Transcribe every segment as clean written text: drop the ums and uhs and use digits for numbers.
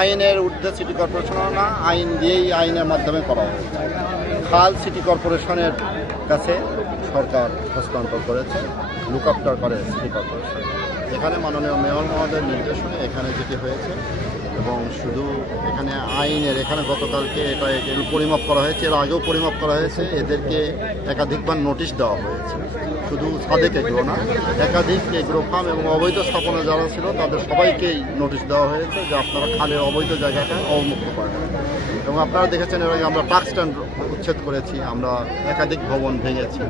আইনের ঊর্ধ্বে সিটি কর্পোরেশনও না, আইন দিয়েই আইনের মাধ্যমে করা হয়েছে। খাল সিটি কর্পোরেশনের কাছে সরকার হস্তান্তর করেছে, লুক আফটার করে সিটি কর্পোরেশন। এখানে মাননীয় মেয়র মহোদয়ের নির্দেশনে এখানে যেটি হয়েছে, এবং শুধু এখানে আইনের এখানে গতকালকে এটা পরিমাপ করা হয়েছে, এর আগেও পরিমাপ করা হয়েছে, এদেরকে একাধিকবার নোটিশ দেওয়া হয়েছে। শুধু সাদেক এগ্রো না, একাধিক এগ্রো ফার্ম এবং অবৈধ স্থাপনা যারা ছিল তাদের সবাইকেই নোটিশ দেওয়া হয়েছে যে আপনারা খালের অবৈধ জায়গাটা অবমুক্ত করেন। এবং আপনারা দেখেছেন এর আগে আমরা ট্রাক স্ট্যান্ড উচ্ছেদ করেছি, আমরা একাধিক ভবন ভেঙেছি।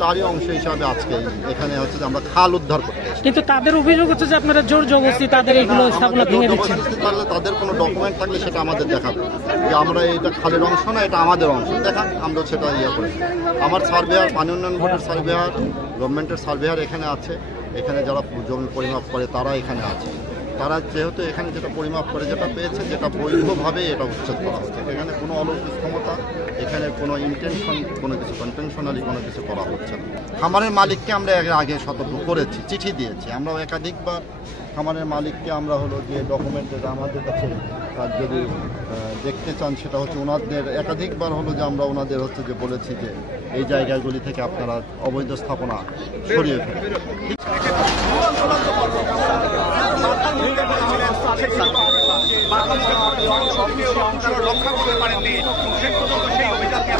তারই অংশ হিসাবে আজকে এখানে হচ্ছে যে আমরা খাল উদ্ধার করতে। কিন্তু তাদের অভিযোগ হচ্ছে যে আপনারা জোর জবরদস্তি তাদের এইগুলো স্থাপনা ভেঙে দিচ্ছেন। তাহলে তাদের কোনো ডকুমেন্ট থাকলে সেটা আমাদের দেখাবে যে আমরা এটা খালের অংশ না, এটা আমাদের অংশ, দেখান, আমরা সেটা করি। আমার সার্ভেয়ার, পানি উন্নয়ন বোর্ডের সার্ভেয়ার, গভর্নমেন্টের সার্ভেয়ার এখানে আছে, এখানে যারা জমি পরিমাপ করে তারা এখানে আছে। তারা যেহেতু এখানে যেটা পরিমাপ করে যেটা পেয়েছে, যেটা বৈধভাবে এটা উচ্ছেদ করা হচ্ছে, এখানে কোনো অলৌকিক ক্ষমতা, এখানে কোনো ইন্টেনশন, কোনো কিছু কন্টেনশনালি কোনো কিছু করা হচ্ছে না। খামারের মালিককে আমরা আগে সতর্ক করেছি, চিঠি দিয়েছি, আমরাও একাধিকবার খামারের মালিককে আমরা হলো যে ডকুমেন্ট যেটা আমাদের কাছে যদি দেখতে চান সেটা হচ্ছে ওনাদের একাধিকবার হলো যে আমরা ওনাদের হচ্ছে যে বলেছি যে এই জায়গাগুলি থেকে আপনারা অবৈধ স্থাপনা সরিয়ে ফেলেন। রক্ষা করতে পারেননি সেই অভিযানকে